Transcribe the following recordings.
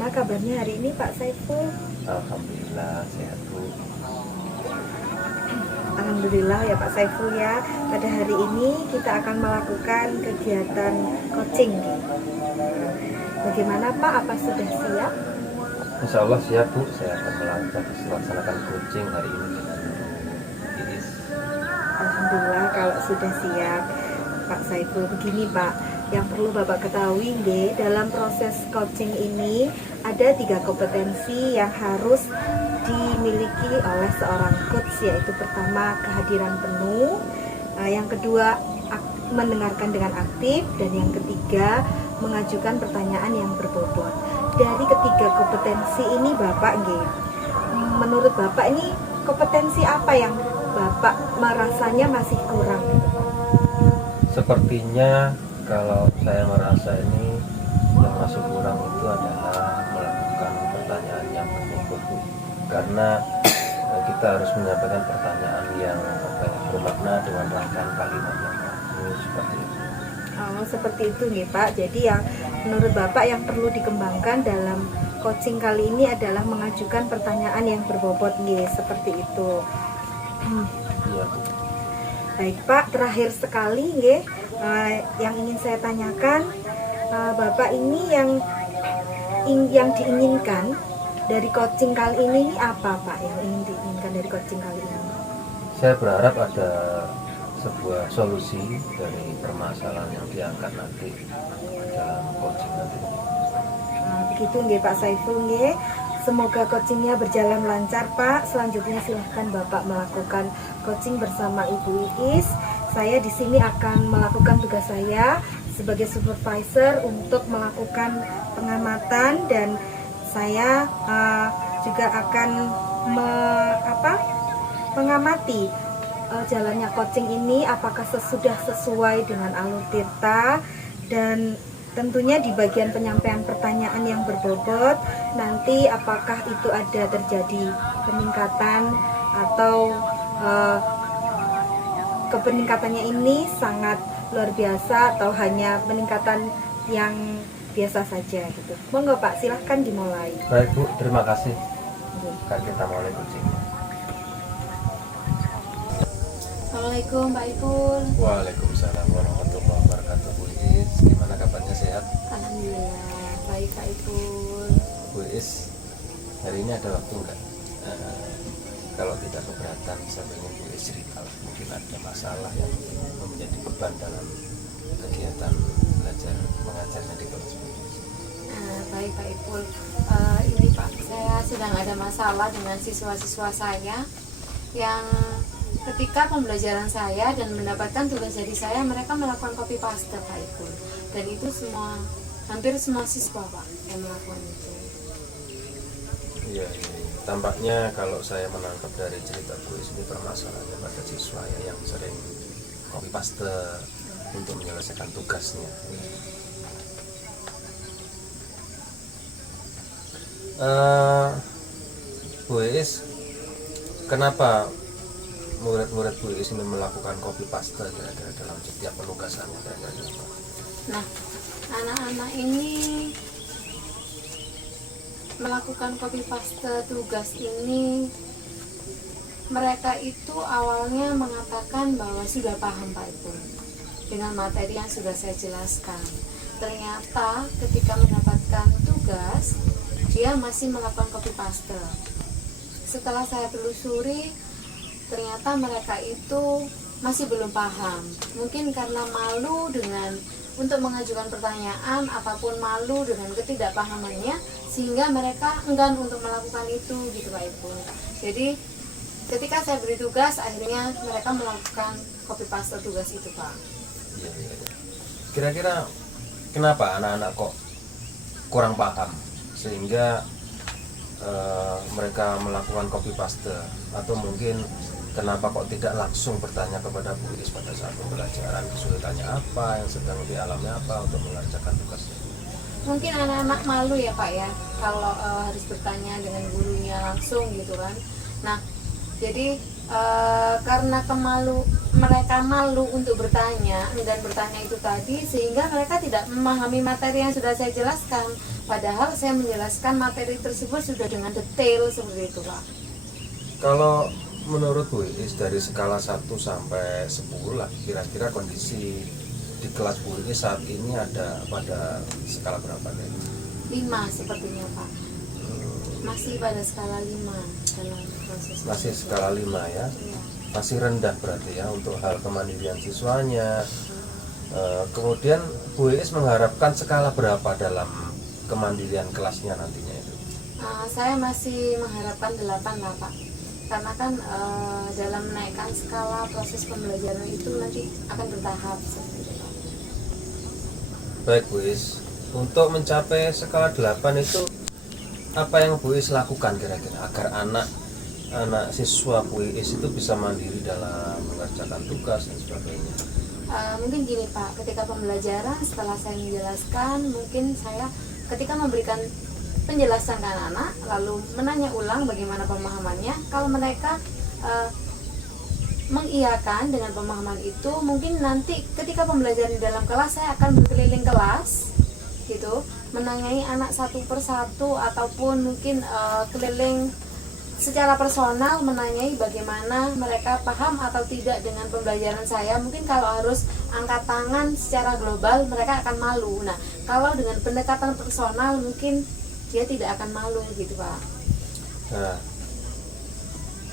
Bagaimana kabarnya hari ini Pak Saiful? Alhamdulillah sehat Bu. Alhamdulillah ya Pak Saiful ya. Pada hari ini kita akan melakukan kegiatan coaching. Bagaimana Pak? Apa sudah siap? Insya Allah siap Bu. Saya akan melaksanakan coaching hari ini dengan Bu Iis. Alhamdulillah kalau sudah siap Pak Saiful. Begini Pak, yang perlu Bapak ketahui dalam proses coaching ini ada 3 kompetensi yang harus dimiliki oleh seorang coach, yaitu pertama kehadiran penuh, yang kedua mendengarkan dengan aktif, dan yang ketiga mengajukan pertanyaan yang berbobot. Dari ketiga kompetensi ini Bapak menurut Bapak ini kompetensi apa yang Bapak merasanya masih kurang? Sepertinya kalau saya merasa ini yang masih kurang itu adalah melakukan pertanyaan yang berbobot Bu. Karena kita harus menyampaikan pertanyaan yang bermakna dengan rangkaian kalimat yang bagus seperti itu. Oh, seperti itu nih Pak. Jadi yang menurut Bapak yang perlu dikembangkan dalam coaching kali ini adalah mengajukan pertanyaan yang berbobot seperti itu. Iya Bu. Baik Pak, terakhir sekali yang ingin saya tanyakan, Bapak ini yang diinginkan dari coaching kali ini apa Pak yang ingin diinginkan dari coaching kali ini? Saya berharap ada sebuah solusi dari permasalahan yang diangkat nanti dalam coaching nanti. Begitu Pak Saiful Semoga coachingnya berjalan lancar Pak. Selanjutnya silahkan Bapak melakukan coaching bersama Ibu Iis. Saya di sini akan melakukan tugas saya sebagai supervisor untuk melakukan pengamatan, dan saya juga akan mengamati jalannya coaching ini apakah sudah sesuai dengan alur tirta, dan tentunya di bagian penyampaian pertanyaan yang berbobot nanti apakah itu ada terjadi peningkatan atau kepeningkatannya ini sangat luar biasa atau hanya peningkatan yang biasa saja gitu. Monggo Pak, silahkan dimulai. Baik Bu, terima kasih. Kan kita mulai coaching. Assalamualaikum Pak Ipul. Waalaikumsalam warahmatullahi wabarakatuh Bu Iis. Gimana kabarnya, sehat? Alhamdulillah baik Pak Ipul. Bu Iis, hari ini ada waktu enggak? Kalau tidak keberatan, saya ingin Bu Iis cerita. Mungkin ada masalah yang menjadi beban dalam kegiatan belajar mengajarnya di kelas Bu Iis. Baik Pak Ipul. Ini Pak, saya sedang ada masalah dengan siswa-siswa saya yang ketika pembelajaran saya dan mendapatkan tugas dari saya, mereka melakukan copy paste Pak Ipul, dan itu hampir semua siswa Pak yang melakukan itu. Iya. Tampaknya kalau saya menangkap dari cerita Bu Iis ini permasalahannya pada siswa yang sering copy paste untuk menyelesaikan tugasnya. Bu Iis, kenapa murid-murid Bu Iis ini melakukan copy paste kira-kira dalam setiap penugasannya? Nah, anak-anak ini melakukan copy paste tugas ini, mereka itu awalnya mengatakan bahwa sudah paham Pak Ibu dengan materi yang sudah saya jelaskan. Ternyata ketika mendapatkan tugas, dia masih melakukan copy paste. Setelah saya telusuri, ternyata mereka itu masih belum paham. Mungkin karena malu untuk mengajukan pertanyaan, ataupun malu dengan ketidakpahamannya, sehingga mereka enggan untuk melakukan itu gitu Pak Ibu. Jadi ketika saya beri tugas, akhirnya mereka melakukan copy paste tugas itu Pak. Iya. Kira-kira kenapa anak-anak kok kurang paham sehingga mereka melakukan copy paste, atau mungkin kenapa kok tidak langsung bertanya kepada Bu Iis pada saat pembelajaran, kesulitannya apa, yang sedang dialami apa untuk mengerjakan tugasnya? Mungkin anak-anak malu ya Pak ya, kalau harus bertanya dengan gurunya langsung gitu kan. Nah, jadi karena mereka malu untuk bertanya dan bertanya itu tadi, sehingga mereka tidak memahami materi yang sudah saya jelaskan, padahal saya menjelaskan materi tersebut sudah dengan detail seperti itu Pak. Kalau menurut Bu Iis dari skala 1 sampai 10 lah, kira-kira kondisi di kelas Bu Iis saat ini ada pada skala berapa nih? 5 sepertinya Pak, masih pada skala 5 dalam proses. Masih skala 5 ya, Iya. masih rendah berarti ya untuk hal kemandirian siswanya. Kemudian Bu Iis mengharapkan skala berapa dalam kemandirian kelasnya nantinya itu? Saya masih mengharapkan 8 lah Pak, karena kan dalam menaikkan skala proses pembelajaran itu nanti akan bertahap seperti itu Pak. Baik Bu Iis, untuk mencapai skala 8 itu apa yang Bu Iis lakukan kira-kira agar anak siswa Bu Iis itu bisa mandiri dalam mengerjakan tugas dan sebagainya? Mungkin gini Pak, ketika pembelajaran setelah saya menjelaskan, mungkin saya ketika memberikan penjelasan ke anak-anak lalu menanya ulang bagaimana pemahamannya, kalau mereka mengiyakan dengan pemahaman itu, mungkin nanti ketika pembelajaran di dalam kelas saya akan berkeliling kelas gitu, menanyai anak satu persatu ataupun mungkin keliling secara personal menanyai bagaimana mereka paham atau tidak dengan pembelajaran saya. Mungkin kalau harus angkat tangan secara global mereka akan malu. Nah, kalau dengan pendekatan personal mungkin dia tidak akan malu gitu Pak. Nah,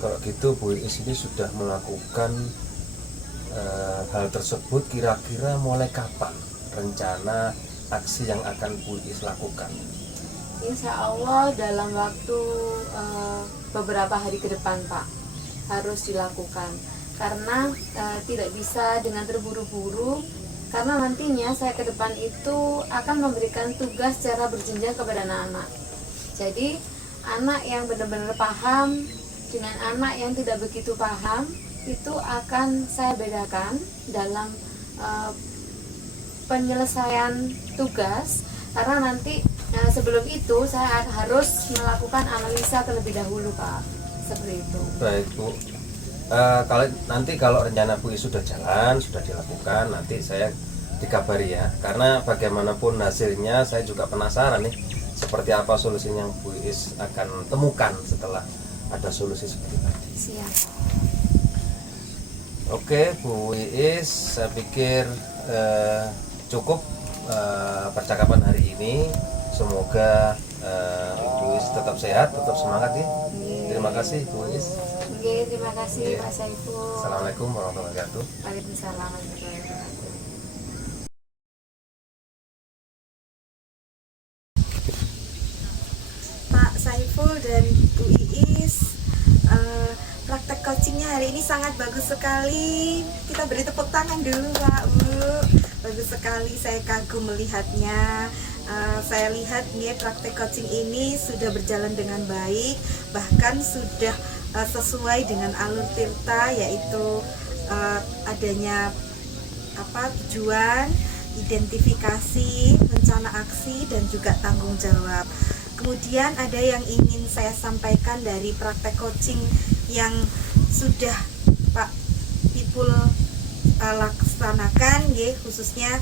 kalau gitu Bu Iis ini sudah melakukan hal tersebut, kira-kira mulai kapan rencana aksi yang akan Bu Iis lakukan? Insya Allah dalam waktu beberapa hari ke depan Pak harus dilakukan, karena tidak bisa dengan terburu-buru, karena nantinya saya ke depan itu akan memberikan tugas secara berjenjang kepada anak-anak. Jadi anak yang benar-benar paham dengan anak yang tidak begitu paham itu akan saya bedakan dalam penyelesaian tugas, karena nanti sebelum itu saya harus melakukan analisa terlebih dahulu Pak, seperti itu. Baik Bu, kalau rencana Bu Iis sudah jalan, sudah dilakukan, nanti saya dikabari ya, karena bagaimanapun hasilnya saya juga penasaran nih seperti apa solusinya yang Bu Iis akan temukan setelah ada solusi seperti tadi. Siap. Oke Bu Iis, saya pikir cukup percakapan hari ini. Semoga Bu Iis tetap sehat, tetap semangat ya. Terima kasih Bu Iis. Oke, terima kasih Pak Saiful. Assalamualaikum warahmatullahi wabarakatuh. Waalaikumsalam warahmatullahi wabarakatuh. Pak Saiful dan Bu Iis, praktek coachingnya hari ini sangat bagus sekali. Kita beri tepuk tangan dulu Pak Bu. Bagus sekali, saya kagum melihatnya. Saya lihat nih praktek coaching ini sudah berjalan dengan baik, bahkan sudah sesuai dengan alur Tirta, yaitu adanya tujuan, identifikasi, rencana aksi, dan juga tanggung jawab. Kemudian ada yang ingin saya sampaikan dari praktek coaching yang sudah Pak Pipul laksanakan, khususnya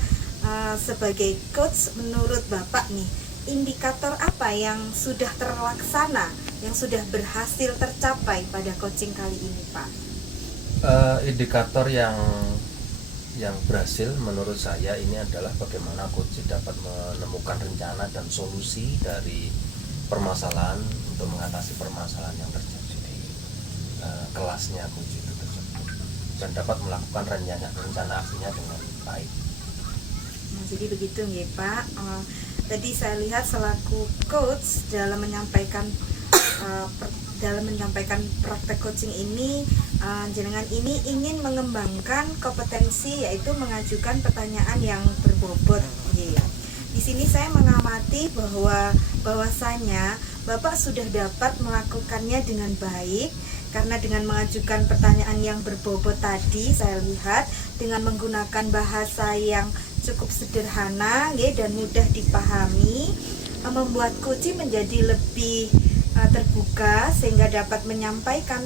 sebagai coach. Menurut Bapak nih, indikator apa yang sudah terlaksana, yang sudah berhasil tercapai pada coaching kali ini Pak? Indikator yang berhasil menurut saya ini adalah bagaimana coach dapat menemukan rencana dan solusi dari permasalahan untuk mengatasi permasalahan yang terjadi di kelasnya coach itu tersebut, dan dapat melakukan rencana aksinya dengan baik. Nah, jadi begitu ya Pak. Tadi saya lihat selaku coach dalam menyampaikan praktek coaching ini, jenengan ini ingin mengembangkan kompetensi, yaitu mengajukan pertanyaan yang berbobot. Di sini saya mengamati bahwasanya Bapak sudah dapat melakukannya dengan baik, karena dengan mengajukan pertanyaan yang berbobot tadi, saya lihat dengan menggunakan bahasa yang cukup sederhana dan mudah dipahami, membuat coach menjadi lebih terbuka, sehingga dapat menyampaikan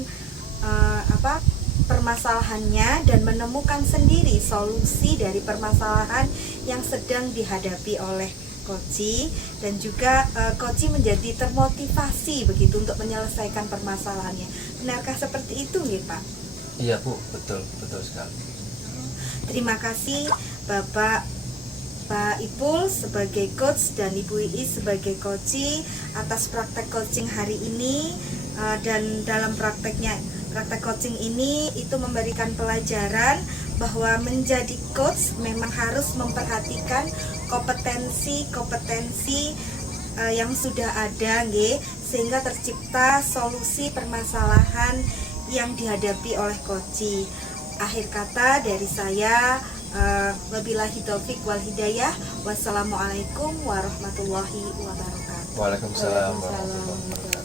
permasalahannya dan menemukan sendiri solusi dari permasalahan yang sedang dihadapi oleh Koci, dan juga Koci menjadi termotivasi begitu untuk menyelesaikan permasalahannya. Benarkah seperti itu nggih, Pak? Iya Bu, betul sekali. Terima kasih Pak Ipul sebagai coach dan Ibu Iis sebagai Koci atas praktek coaching hari ini. Dan dalam praktek coaching ini itu memberikan pelajaran bahwa menjadi coach memang harus memperhatikan kompetensi yang sudah ada nggih, sehingga tercipta solusi permasalahan yang dihadapi oleh Koci. Akhir kata dari saya, wabillahi taufik wal hidayah. Wassalamualaikum warahmatullahi wabarakatuh. Waalaikumsalam warahmatullahi Waalaikumsalam. wabarakatuh.